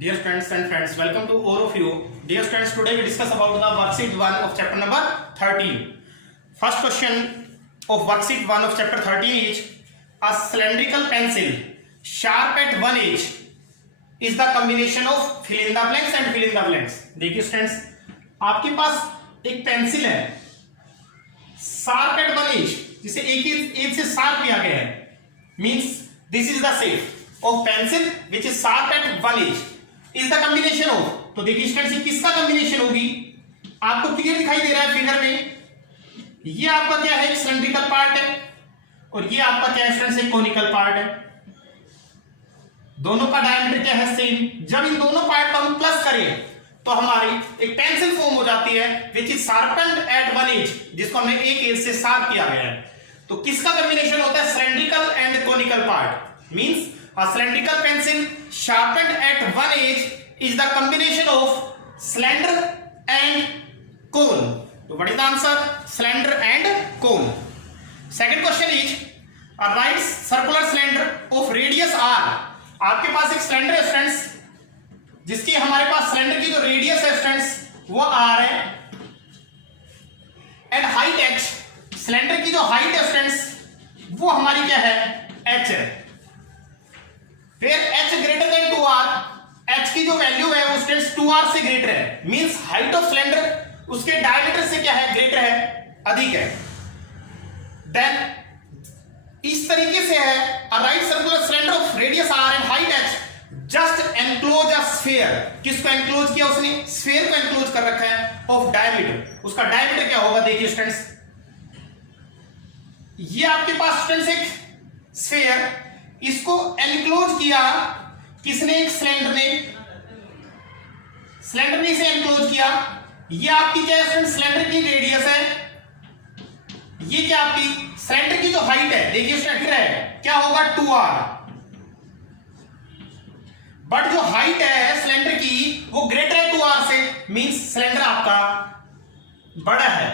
Dear students and friends, welcome to all of you. Dear students, today we discuss about the worksheet 1 of chapter number 13. First question of worksheet 1 of chapter 13 is a cylindrical pencil sharp at one edge is the combination of fill in the blanks and fill in the blanks. देखिए students, आपके पास एक pencil है sharp at one as, जिसे एक as से sharp किया गया है, means this is the shape of pencil which is sharp at one edge is the combination of. तो देखिए स्टूडेंट्स, ये किसका कॉम्बिनेशन होगी? आपको क्लियर दिखाई दे रहा है फिगर में. ये आपका क्या है? सिलिंड्रिकल पार्ट है और ये आपका क्या है स्टूडेंट्स? एक कोनिकल पार्ट है. दोनों का डायमीटर क्या है? सेम. जब इन दोनों पार्ट को हम प्लस करें तो हमारी एक पेंसिल फॉर्म हो जाती है which is sharpened at one edge, जिसको हमने एक एज से शार्प किया गया है. तो किसका कॉम्बिनेशन होता है? Cylindrical and conical part. Means a cylindrical pencil sharpened at one edge is the combination of cylinder and cone. So what is the answer? Cylinder and cone. Second question is a right circular cylinder of radius r. आपके पास एक cylinder है students, जिसकी हमारे पास cylinder की जो radius है students वो r है, एंड हाइट h. सिलेंडर की जो हाइट है स्टूडेंट्स वो हमारी क्या है? h है. फिर h greater than 2r, h की जो वैल्यू है वो स्टूडेंट्स 2r से ग्रेटर है. मींस हाइट ऑफ सिलेंडर उसके डायमीटर से क्या है? ग्रेटर है, अधिक है. देन इस तरीके से है a right circular cylinder of radius r and height h just enclose a sphere. किसको एनक्लोज किया उसने? स्फीयर को एनक्लोज कर रखा है ऑफ डायमीटर. उसका डायमीटर क्या होगा? देखिए स्टूडेंट्स, ये आपके पास स्टूडेंट्स एक स्फीयर, इसको एनक्लोज किया किसने? एक सिलेंडर ने. सिलेंडर ने इसे एनक्लोज किया. ये आपकी क्या है? सिलेंडर की रेडियस है. ये क्या आपकी सिलेंडर की जो हाइट है, देखिए स्ट्रक्चर है क्या होगा? 2r. बट जो हाइट है सिलेंडर की वो ग्रेटर है 2r से. मींस सिलेंडर आपका बड़ा है,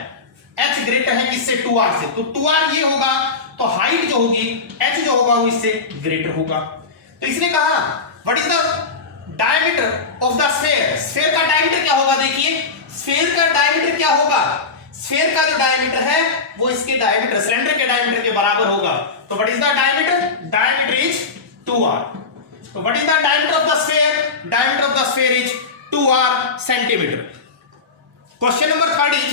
h ग्रेटर है किससे? 2r से. तो 2r ये होगा, तो हाइट जो होगी h जो होगा वो इससे ग्रेटर होगा. तो इसने कहा what is the diameter of the sphere. Sphere का डायमीटर क्या होगा? देखिए स्फीयर का डायमीटर क्या होगा? स्फीयर का जो डायमीटर है वो इसके डायमीटर, सिलेंडर के डायमीटर के बराबर होगा. तो what is the diameter? Diameter is 2r. तो what is the diameter of the sphere? Diameter of the sphere is 2r centimetre. Question number 3 is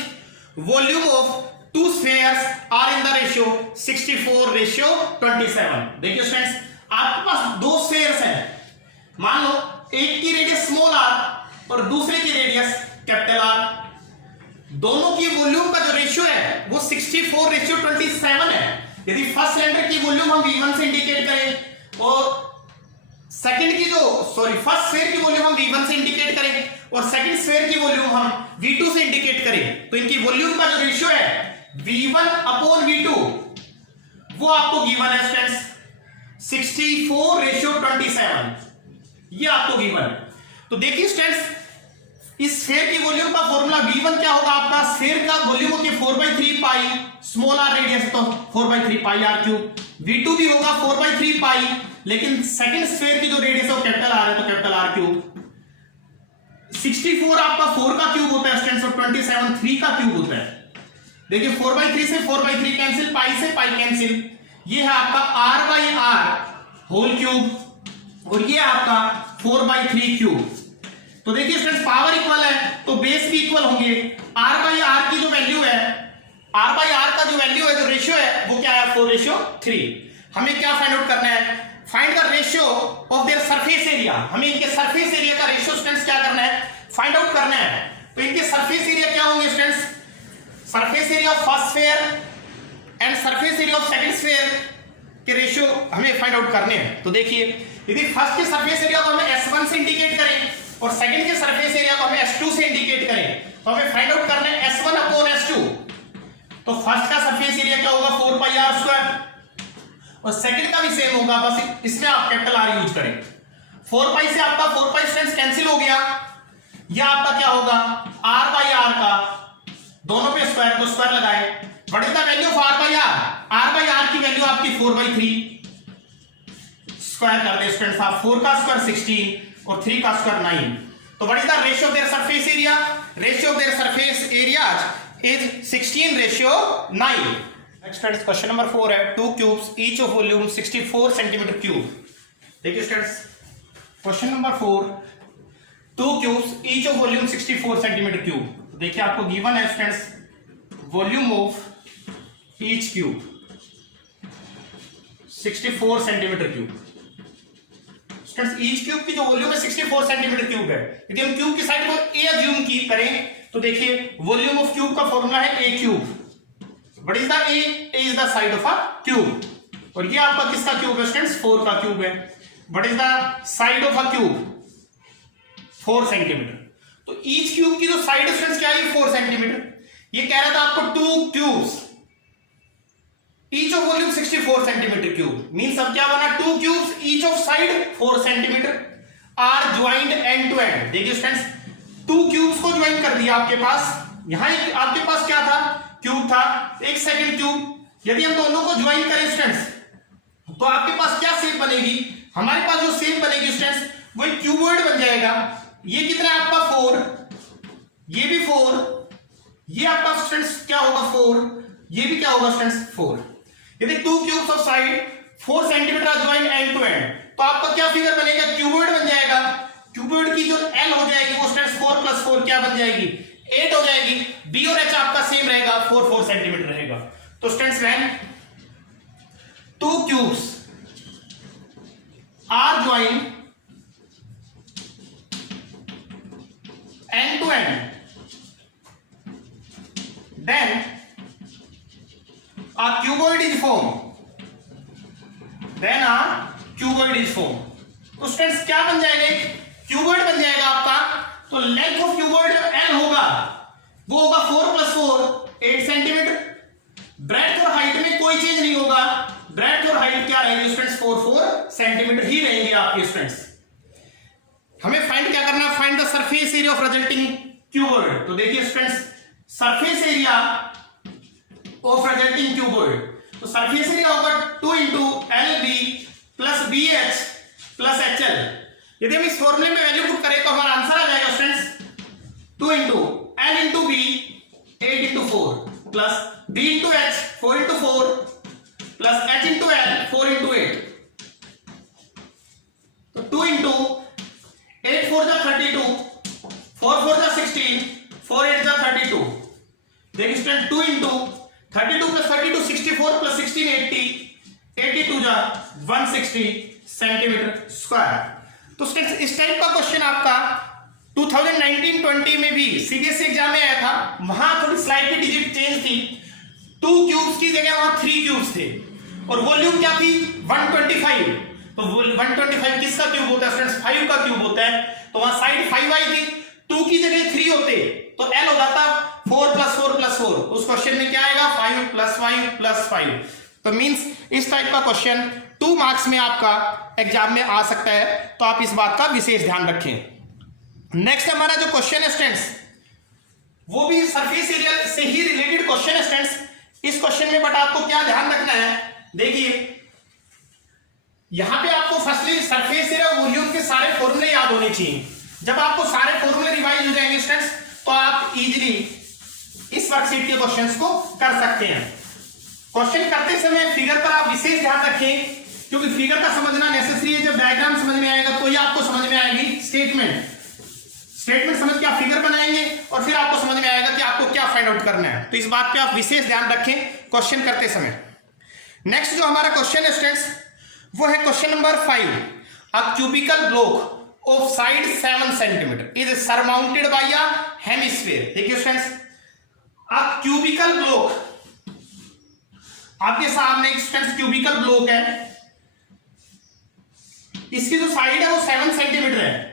volume of two spheres are in the ratio 64:27. देखिए students, आपके पास दो spheres हैं. मान लो एक की radius small r और दूसरे की रेडियस कैपिटल R. दोनों की वॉल्यूम का जो रेशियो है वो 64:27 है. यदि फर्स्ट सिलेंडर की वॉल्यूम हम v1 से इंडिकेट करें और सेकंड की फर्स्ट स्फीयर की वॉल्यूम हम v1 से इंडिकेट करें और सेकंड स्फीयर की वॉल्यूम हम v2 से इंडिकेट करें, तो इनकी वॉल्यूम का जो रेशियो है v1 अपॉन v2 वो आपको गिवन है स्टूडेंट्स 64:27. ये आपको गिवन है. तो देखिए स्टूडेंट्स, इस स्फीयर की वॉल्यूम का फॉर्मूला v1 क्या होगा? आपका स्फीयर का वॉल्यूम होती है 4/3 पाई, स्मॉल r रेडियस तो 4/3 पाई r क्यूब. v2 भी होगा 4/3 पाई, लेकिन सेकंड स्फीयर की जो रेडियस है वो कैपिटल r है तो कैपिटल R क्यूब. 64 आपका 4 का क्यूब होता है स्टूडेंट्स और 27 3 का क्यूब होता है. देखिए 4/3 से 4/3 कैंसिल, पाई से पाई कैंसिल. ये है आपका r/r होल क्यूब और ये आपका 4/3 क्यूब. तो देखिए स्टूडेंट्स, पावर इक्वल है तो बेस भी इक्वल होंगे. r/r की जो वैल्यू है, r/r का जो वैल्यू है, जो रेशियो है वो क्या है? 4:3. हमें क्या फाइंड आउट करना है? Find the ratio of their surface area. हमें इनके सरफेस एरिया का रेशियो स्टूडेंट्स क्या करना है? फाइंड आउट करना है. तो इनके सरफेस एरिया क्या होंगे students? Surface area of first sphere and surface area of second sphere के रेशियो हमें फाइंड आउट करने हैं. तो देखिए, यदि फर्स्ट के सरफेस एरिया को हमें s1 से इंडिकेट करें और सेकंड के सरफेस एरिया को हमें s2 से इंडिकेट करें, तो हमें फाइंड आउट करना है s1 अपॉन s2. तो फर्स्ट का सरफेस एरिया क्या होगा? 4πr² और सेकंड का भी सेम होगा, बस इसमें आप कैपिटल R यूज करें. 4π से आपका 4π स्टूडेंट्स कैंसिल हो गया. यह आपका क्या होगा? r/r का दोनों पे स्क्वायर, तो स्क्वायर लगाए. What is the value of r/r? r/r की वैल्यू आपकी 4/3. स्क्वायर कर दे स्टूडेंट्स आप. 4 का स्क्वायर 16, और 3 का स्क्वायर 9। तो what is the ratio of their surface area? Ratio of their surface areas is 16:9। Next students question number 4 है 2 cubes each of volume 64 centimetre cube. देखिए students question number 4 2 cubes each of volume 64 centimetre cube. तो देखिए आपको given है students volume of each cube 64 centimetre cube. Students each cube की जो volume है 64 centimetre cube है। यदि हम क्यूब की साइड को ए अज्यूम की करें तो देखिए वॉल्यूम ऑफ क्यूब का फॉर्मूला है a cube. What is the a? A is the side of a cube और ये आपका किसका क्यूब है स्टूडेंट्स? 4 का क्यूब है। What is the side of a cube? 4 centimetre. तो ईच क्यूब की जो साइड स्टूडेंट्स क्या है? 4 सेंटीमीटर। ये कह रहा था आपको 2 cubes each of volume 64 centimetre cube means अब क्या बना? 2 cubes each of side 4 centimetre are joined end to end. देखिए स्टूडेंट्स 2 क्यूब्स को ज्वाइन कर दिया आपके पास। यहां एक आपके पास क्या था? क्यूब था, एक सेकंड क्यूब। यदि हम दोनों को ज्वाइन करें स्टूडेंट्स तो आपके पास क्या शेप बनेगी? हमारे पास जो शेप बनेगी स्टूडेंट्स वो एक क्यूबॉइड बन जाएगा। ये कितना है आपका? 4, ये भी 4, ये आपका स्टूडेंट्स क्या होगा? 4, ये भी क्या होगा स्टूडेंट्स? 4। यदि 2 cubes of side 4 centimetre are join end to end तो आपका क्या फिगर बनेगा? क्यूबॉइड बन जाएगा। क्यूबॉइड की जो एल हो जाएगी वो स्टूडेंट्स 4 + 4 क्या बन जाएगी? 8 हो जाएगी। बी और एच आपका सेम रहेगा, 4 सेंटीमीटर रहेगा। तो students when 2 cubes are join end to end then a cuboid is formed then a cuboid is formed। तो स्टूडेंट्स क्या बन जाएगा? क्यूबॉइड बन जाएगा आपका। तो लेंथ ऑफ क्यूबॉइड एल होगा वो होगा 4 + 4 8 सेंटीमीटर। ब्रेड्थ और हाइट में कोई चेंज नहीं होगा। ब्रेड्थ और हाइट क्या रहेगी स्टूडेंट्स? 4 सेंटीमीटर ही रहेंगे आपके स्टूडेंट्स। हमें फाइंड क्या करना है? Find the surface area of resulting cuboid. तो देखिए students surface area of resulting cuboid तो सरफेस एरिया होगा 2 × LB + BH + HL। यदि हम इस फॉर्मूले में वैल्यू पुट करें तो हमारा आंसर आ जाएगा students 2 × L × B 8 × 4 + B × H 4 × 4 + H × L 4 × 8। तो 2 × 8 4 जा 32 4 4 जा 16 4 8 जा 32। देखिए स्टूडेंट 2 × 32 + 32 64 + 16 80 82 जा 160 सेंटीमीटर स्क्वायर। तो स्टूडेंट्स इस टाइप का क्वेश्चन आपका 2019-20 में भी सीबीएसई एग्जाम में आया था। वहां थोड़ी स्लाइटली डिजिट चेंज थी। 2 क्यूब्स की जगह वहां 3 क्यूब्स थे और वॉल्यूम क्या थी? 125। तो 125 किसका क्यूब होता है स्टूडेंट्स? 5 का क्यूब होता है। तो वहां साइड 5 आई थी, 2 की जगह 3 होते तो L हो जाता 4 + 4 + 4। उस क्वेश्चन में क्या आएगा? 5 + 5 + 5। तो मींस इस टाइप का क्वेश्चन 2 मार्क्स में आपका एग्जाम में आ सकता है। तो आप इस बात का विशेष ध्यान रखें। नेक्स्ट हमारा जो क्वेश्चन है स्टूडेंट्स वो भी सरफेस एरिया से ही रिलेटेड क्वेश्चन है स्टूडेंट्स। इस क्वेश्चन में बट आपको क्या ध्यान रखना है? देखिए यहां पे आपको फर्स्टली सरफेस एरिया वॉल्यूम के सारे फॉर्मूले याद होने चाहिए। जब आपको सारे फॉर्मूले रिवाइज हो जाएंगे स्टूडेंट्स तो आप इजीली इस वर्कशीट के क्वेश्चंस को कर सकते हैं। क्वेश्चन करते समय फिगर पर आप विशेष ध्यान रखें क्योंकि फिगर का समझना नेसेसरी है। जब डायग्राम समझ में आएगा तो ही आपको समझ में आएगी स्टेटमेंट समझ के आप फिगर बनाएंगे और फिर आपको समझ में आएगा कि आपको क्या फाइंड आउट करना है। तो इस बात पे आप विशेष ध्यान रखें क्वेश्चन करते समय। नेक्स्ट जो हमारा क्वेश्चन है स्टूडेंट्स वो है question number 5। A cubical block of side 7 centimetre is surmounted bye a hemisphere. देखिए स्टूडेंट्स अ क्यूबिकल ब्लॉक आपके सामने एक स्टूडेंट्स क्यूबिकल ब्लॉक है। इसकी जो साइड है वो 7 सेंटीमीटर है।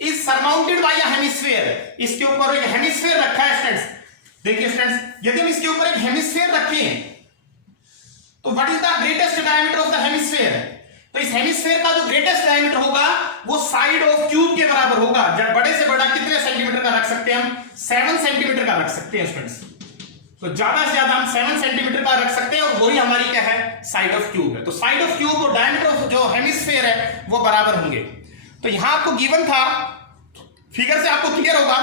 Is surmounted bye a hemisphere. इसके ऊपर एक हेमिस्फीयर रखा है स्टूडेंट्स। देखिए स्टूडेंट्स यदि हम इसके ऊपर एक हेमिस्फीयर रखें तो what is the greatest diameter of the hemisphere? तो इस हेमिस्फीयर का जो ग्रेटेस्ट डायमीटर होगा वो साइड ऑफ क्यूब के बराबर होगा। जब बड़े से बड़ा कितने सेंटीमीटर का रख सकते हैं? हम 7 सेंटीमीटर का रख सकते हैं स्टूडेंट्स। तो ज्यादा से ज्यादा हम 7 सेंटीमीटर का रख सकते हैं और वही हमारी क्या है? साइड ऑफ क्यूब है। तो साइड ऑफ क्यूब और डायमीटर ऑफ जो हेमिस्फीयर है वो बराबर होंगे। तो यहां आपको गिवन था, फिगर से आपको क्लियर होगा,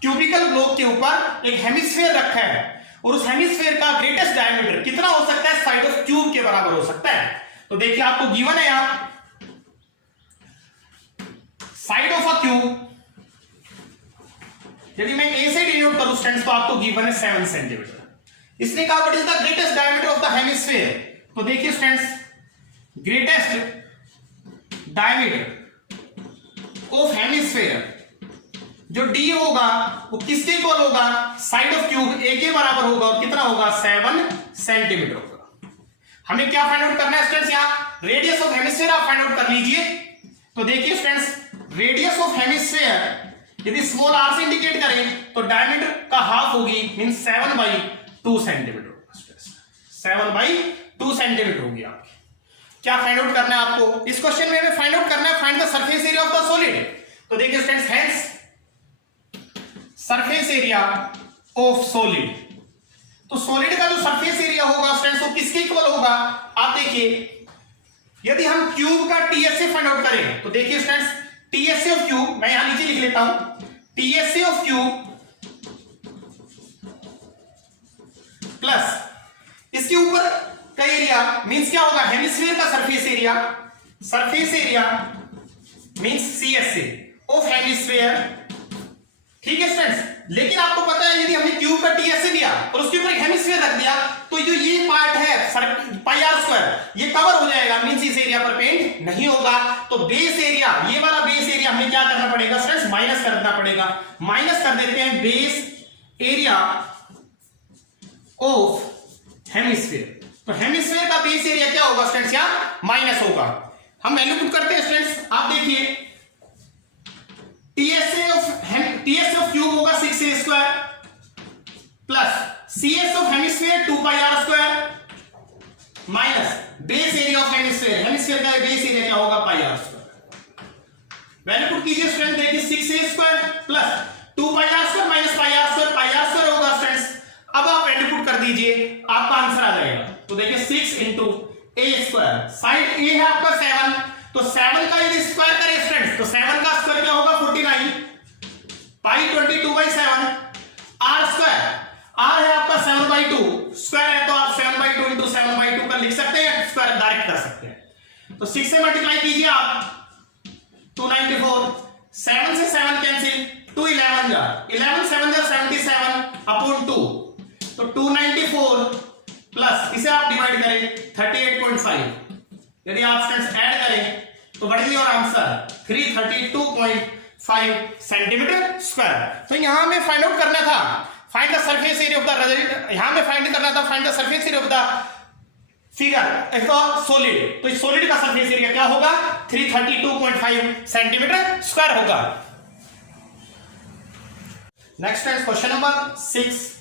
क्यूबिकल ग्लोब के ऊपर एक हेमिस्फीयर रखा है और उस हेमिस्फीयर का ग्रेटेस्ट डायमीटर कितना हो सकता है, साइड ऑफ क्यूब के बराबर हो सकता है। तो देखिए आपको गिवन है यहां साइड ऑफ अ क्यूब, यदि मैं ए से डिनोट करूं स्टूडेंट्स तो आपको गिवन है 7 सेंटीमीटर। इसने कहा what is the greatest diameter of the hemisphere. तो देखिए students, greatest diameter of hemisphere जो डी होगा वो किसके इक्वल होगा, साइड ऑफ क्यूब ए के बराबर होगा और कितना होगा, 7 सेंटीमीटर होगा। हमें क्या फाइंड आउट करना है स्टूडेंट्स, यहां रेडियस ऑफ हेमिस्फीयर आप फाइंड आउट कर लीजिए। तो देखिए स्टूडेंट्स, रेडियस ऑफ हेमिस्फीयर यदि स्मॉल आर से इंडिकेट करें तो डायमीटर का हाफ होगी, मीन 7/2 सेंटीमीटर। 7/2 सेंटीमीटर होगी आपकी। क्या फाइंड आउट करना है आपको इस क्वेश्चन में, हमें फाइंड आउट करना है find the surface area of the solid. तो देखिए students, hence surface area of solid, तो सॉलिड का जो सरफेस एरिया होगा स्टूडेंट्स वो किसके इक्वल होगा, आप देखिए यदि हम क्यूब का टीएसए फाइंड आउट करें तो देखिए स्टूडेंट्स, टीएसए ऑफ क्यूब मैं यहां नीचे लिख लेता हूं, टीएसए ऑफ क्यूब प्लस इसके ऊपर का एरिया मींस क्या होगा, हेमिस्फीयर का surface area, surface area means CSA of hemisphere. ठीक है स्टूडेंट्स, लेकिन आपको पता है यदि हमने क्यूब का टीएसए दिया और उसके ऊपर एक हेमिस्फीयर रख दिया तो जो ये पार्ट है पाई आर स्क्वायर ये कवर हो जाएगा, मींस इस एरिया पर पेंट नहीं होगा। तो बेस एरिया, ये वाला बेस एरिया हमें क्या करना पड़ेगा स्टूडेंट्स, माइनस करना पड़ेगा। माइनस कर देते हैं बेस एरिया ऑफ हेमिस्फीयर। तो हेमिस्फीयर का बेस एरिया क्या होगा स्टूडेंट्स, यहां माइनस होगा। हम वैल्यू पुट करते हैं स्टूडेंट्स, आप देखिए टीएसए ऑफ क्यूब होगा 6a square plus CS of hemisphere 2πr² minus base area of hemisphere, hemisphere का बेस एरिया क्या होगा, πr²। वैल्यू पुट कीजिए स्टूडेंट, देखिए 6a square plus 2πr² minus πr² होगा स्टूडेंट्स। अब आप वैल्यू पुट कर दीजिए, आपका आंसर आ जाएगा। तो देखिए 6 × a², साइड a है आपका 7, तो 7 का यदि स्क्वायर करें स्टूडेंट्स तो 7 का स्क्वायर क्या होगा, 49 पाई 22/7 r², r है आपका 7/2, स्क्वायर है तो आप 7/2 × 7/2 कर लिख सकते हैं, स्क्वायर डायरेक्ट कर सकते हैं। तो 6 से मल्टीप्लाई कीजिए आप 294, 7 से 7 कैंसिल, 2 11 जा 11 7 जा 77/2, तो 294 प्लस इसे आप डिवाइड करें 38.5, यदि आप स्टूडेंट्स ऐड करें तो बढ़ गई और आंसर 332.5 सेंटीमीटर स्क्वायर। तो यहां में फाइंड आउट करना था find the surface area of the result, यहां में फाइंड करना था find the surface area of the figure of solid. तो इस सॉलिड का सरफेस एरिया क्या होगा, 332.5 सेंटीमीटर स्क्वायर होगा। नेक्स्ट है क्वेश्चन नंबर 6।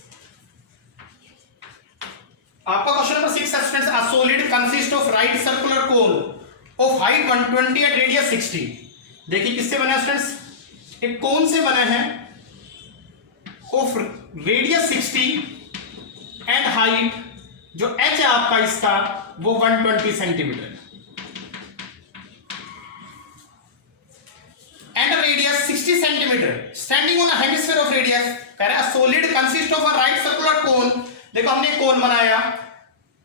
आपका क्वेश्चन नंबर 6 है students, a solid consist of right circular cone of height 120 and radius 60। देखिए किससे बना है स्टूडेंट्स, एक कोन से बना है ऑफ रेडियस 60 एंड हाइट जो h है आपका इसका वो 120 centimetre and radius 60 centimetre standing on a hemisphere of radius. कह रहा है solid consist of a right circular cone, देखो हमने कोन बनाया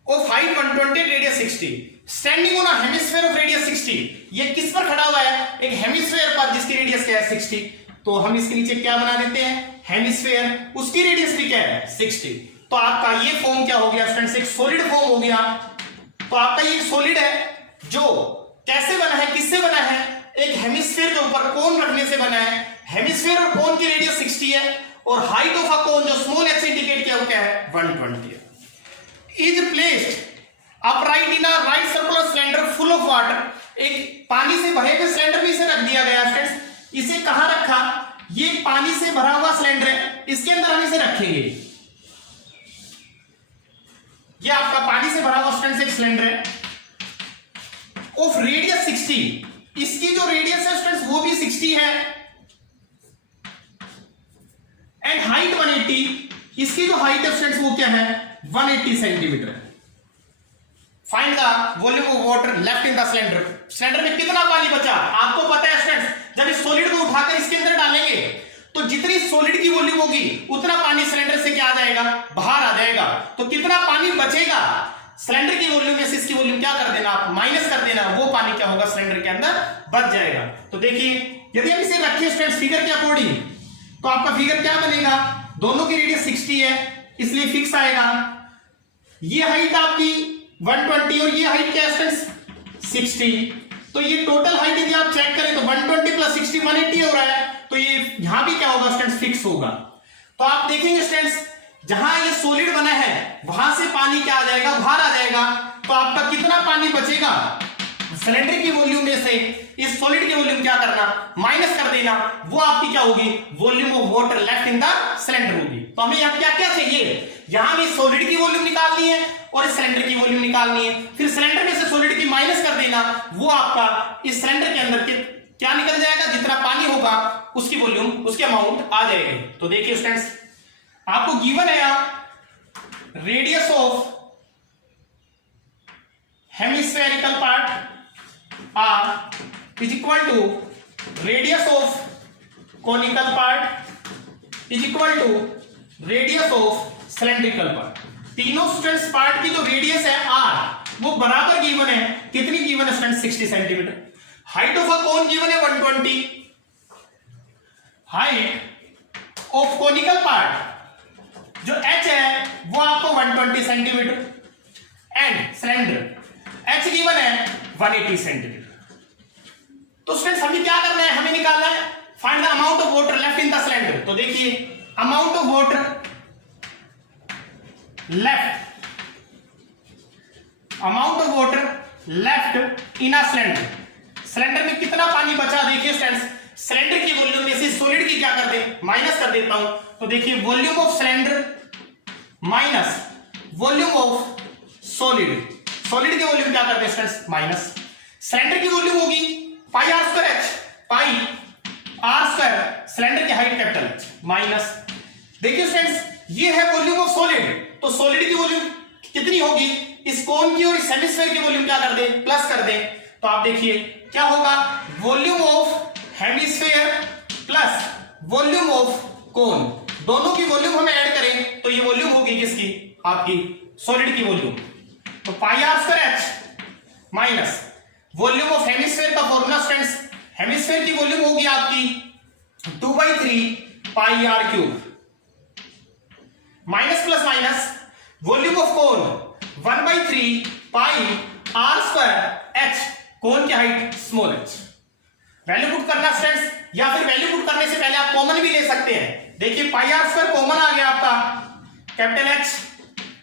of height 120 radius 60 standing on a hemisphere of radius 60। ये किस पर खड़ा हुआ है, एक हेमिस्फीयर पर जिसकी रेडियस क्या है 60। तो हम इसके नीचे क्या बना देते हैं, हेमिस्फीयर, उसकी रेडियस भी क्या है 60। तो आपका ये फॉर्म क्या हो गया स्टूडेंट्स, एक सॉलिड फॉर्म हो गया। तो आपका ये सॉलिड है जो कैसे बना है, किससे बना है, एक हेमिस्फीयर के ऊपर कोन रखने से बना है। हेमिस्फीयर और कोन की रेडियस 60 है और हाइट ऑफ अ कोन जो स्मॉल h से इंडिकेट किया वो क्या है 120 है। Is placed upright in a right circular cylinder full of water, एक पानी से भरे हुए सिलेंडर में इसे रख दिया गया फ्रेंड्स। इसे कहां रखा, ये पानी से भरा हुआ सिलेंडर है, इसके अंदर हम इसे रखेंगे। ये आपका पानी से भरा हुआ स्टूडेंट्स एक सिलेंडर है ऑफ रेडियस 60, इसकी जो रेडियस है स्टूडेंट्स वो भी 60 है एंड हाइट 180, इसकी जो हाइट है स्टूडेंट्स वो क्या है 180 सेंटीमीटर है। Find the volume of water left in the cylinder. Cylinder में कितना पानी बचा आपको पता है स्टूडेंट्स, जब इस सॉलिड को उठाकर इसके अंदर डालेंगे तो जितनी सॉलिड की वॉल्यूम होगी उतना पानी सिलेंडर से क्या आ जाएगा, बाहर आ जाएगा। तो कितना पानी बचेगा सिलेंडर की वॉल्यूम में से इसकी वॉल्यूम क्या कर देना आप, माइनस कर देना, वो पानी क्या होगा सिलेंडर के अंदर बच जाएगा। तो देखिए यदि हम इसे रखें स्टूडेंट्स फिगर के अकॉर्डिंग तो आपका फिगर क्या बनेगा, दोनों की रेडियस 60 है इसलिए फिक्स आएगा। ये हाइट आपकी 120 और ये हाइट क्या है स्टूडेंट्स 60। तो ये टोटल हाइट यदि आप चेक करें तो 120 प्लस 60 180 हो रहा है। तो ये यहां भी क्या होगा स्टूडेंट्स फिक्स होगा। तो आप देखेंगे स्टूडेंट्स जहां ये सॉलिड बना है वहां से पानी क्या आ जाएगा, बाहर आ जाएगा। तो आपका कितना पानी बचेगा सिलेंडर की वॉल्यूम में से इस सॉलिड की वॉल्यूम क्या करना, माइनस कर देना, वो आपकी क्या होगी, volume of water left in the cylinder होगी। तो हमें यहां क्या क्या चाहिए, यहां भी सॉलिड की वॉल्यूम निकालनी है और इस सिलेंडर की वॉल्यूम निकालनी है। फिर सिलेंडर में से सॉलिड की माइनस कर देना, वो आपका इस सिलेंडर के अंदर के क्या निकल जाएगा, जितना पानी होगा उसकी वॉल्यूम उसकी अमाउंट आ जाएगी। तो देखिए स्टूडेंट्स आपको गिवन है यहां radius of hemispherical part R is equal to radius of conical part is equal to radius of cylindrical part। तीनों स्टूडेंट्स पार्ट की जो रेडियस है R वो बराबर गिवन है, कितनी गिवन है students 60 centimetre. Height of a cone given है 120, हाइट ऑफ कोनिकल पार्ट जो H है वो आपको 120 centimetre and cylinder H given है 180 सेंटीमीटर। तो स्टूडेंट्स हमें क्या करना है, हमें निकालना है find the amount of water left in the cylinder. तो देखिए amount of water left, amount of water left in a cylinder, cylinder में कितना पानी बचा। देखिए स्टूडेंट्स सिलेंडर की वॉल्यूम में से सॉलिड की क्या कर दे, माइनस कर देता हूं। तो देखिए volume of cylinder minus volume of solid, solid की वॉल्यूम क्या कर दे स्टूडेंट्स माइनस, सिलेंडर की वॉल्यूम होगी pi r square h, pi r square cylinder की हाइट कैपिटल एच माइनस। देखिए स्टूडेंट्स ये है वॉल्यूम ऑफ सॉलिड, तो सॉलिड की वॉल्यूम कितनी होगी, इस कोन की और इस हेमिस्फीयर की वॉल्यूम क्या कर दे, प्लस कर दे। तो आप देखिए क्या होगा, volume of hemisphere plus volume of कोन, दोनों की वॉल्यूम हम ऐड करें तो ये वॉल्यूम होगी किसकी, आपकी सॉलिड की वॉल्यूम। तो pi r square h minus volume of hemisphere का फॉर्मूला स्टूडेंट्स, हेमिस्फीयर की वॉल्यूम होगी आपकी 2/3 pi r cube minus plus minus volume of cone 1/3 pi r square h, cone की height small h. Value put करना students, या फिर value put करने से पहले आप कॉमन भी ले सकते हैं। देखिए पाई आर स्क्वायर कॉमन आ गया आपका capital H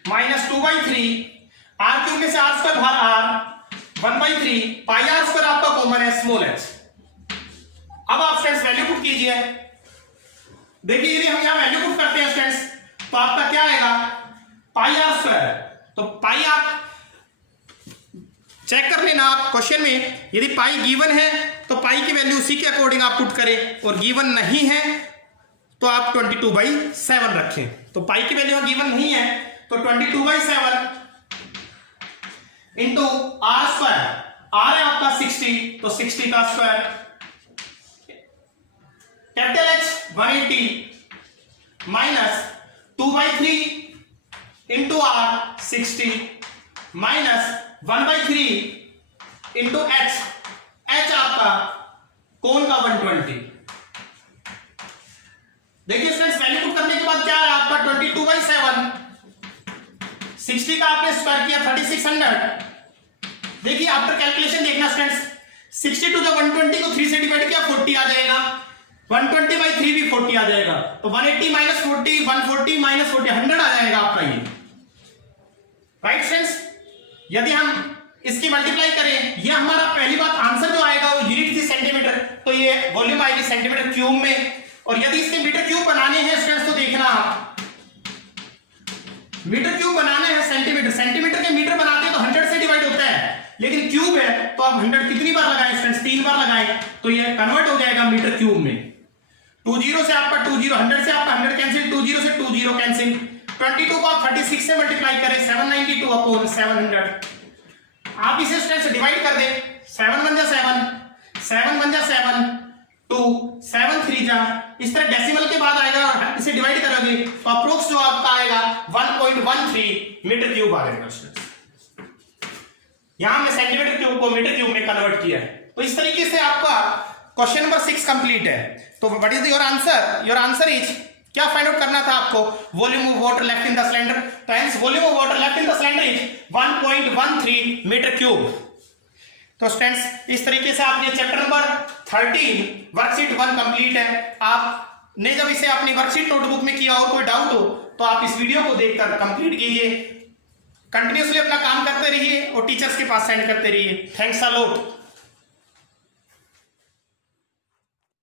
minus 2/3 r cube में से आर स्क्वायर बाहर आर 1/3 पाई आर स्क्वायर आपका कॉमन है स्मॉल एच। अब आप स्टूडेंट्स वैल्यू पुट कीजिए। देखिए यदि हम यहां वैल्यू पुट करते हैं स्टूडेंट्स तो आपका क्या आएगा, पाई आर स्क्वायर। तो पाई आप चेक कर लेना आप क्वेश्चन में, यदि पाई गिवन है तो पाई की वैल्यू उसी के अकॉर्डिंग आप पुट करें, और गिवन नहीं है तो आप 22/7 रखें। तो पाई की वैल्यू गिवन नहीं है तो 22/7 इंटू आर स्क्वायर, आर है आपका 60 तो 60 का square, capital H 180 minus 2/3 into r 60 minus 1/3 into H, H आपका कोन का 120। देखिए स्टूडेंट्स वैल्यू पुट करने के बाद क्या है आपका 22/7, 60 का आपने स्क्वायर किया 3600। देखिए आफ्टर कैलकुलेशन देखना स्टूडेंट्स, 60 टू द 120 को 3 से डिवाइड किया 40 आ जाएगा, 120/3 भी 40 आ जाएगा। तो 180 माइनस 40 140 माइनस 40 100 आ जाएगा आपका ये, राइट स्टूडेंट्स। यदि हम इसकी मल्टीप्लाई करें, ये हमारा पहली बात आंसर जो आएगा वो यूनिट थी सेंटीमीटर, तो ये वॉल्यूम आएगी सेंटीमीटर क्यूब में। और यदि इसके मीटर क्यूब बनाने हैं स्टूडेंट्स तो देखना आप, मीटर क्यूब बनाने हैं सेंटीमीटर, सेंटीमीटर के मीटर बनाते हैं तो 100 से डिवाइड होता है, लेकिन क्यूब है तो आप 100 कितनी बार लगाएं स्टूडेंट्स, 3 बार लगाएं तो ये कन्वर्ट हो जाएगा मीटर क्यूब में। 20 से आपका 20, 100 से आपका 100 कैंसिल, 20 से 20 कैंसिल, 22 को आप 36 से मल्टीप्लाई करें 792/700, आप इसे स्टूडेंट्स डिवाइड कर दे, 7 1 जा 7, 7 1 जा 7, 2 7 3 जा, इस तरह डेसिमल के बाद आएगा और इसे डिवाइड करोगे तो अप्रोक्स जो आपका आएगा 1.13 मीटर क्यूब आ जाएगा स्टूडेंट्स। यहां हमने सेंटीमीटर क्यूब को मीटर क्यूब में कन्वर्ट किया है। तो इस तरीके से आपका क्वेश्चन नंबर 6 कंप्लीट है। तो what is your answer? Your answer is, क्या फाइंड आउट करना था आपको? Volume of water left in the cylinder. तो hence volume of water left in the cylinder is 1.13 metre cube. तो स्टूडेंट्स इस तरीके से आपने चैप्टर नंबर 13 वर्कशीट 1 कंप्लीट है। आपने जब इसे अपनी वर्कशीट नोटबुक में किया और कोई डाउट हो तो आप इस वीडियो को देखकर कंप्लीट कीजिए। कंटिन्यूसली अपना काम करते रहिए और टीचर्स के पास सेंड करते रहिए। Thanks a lot.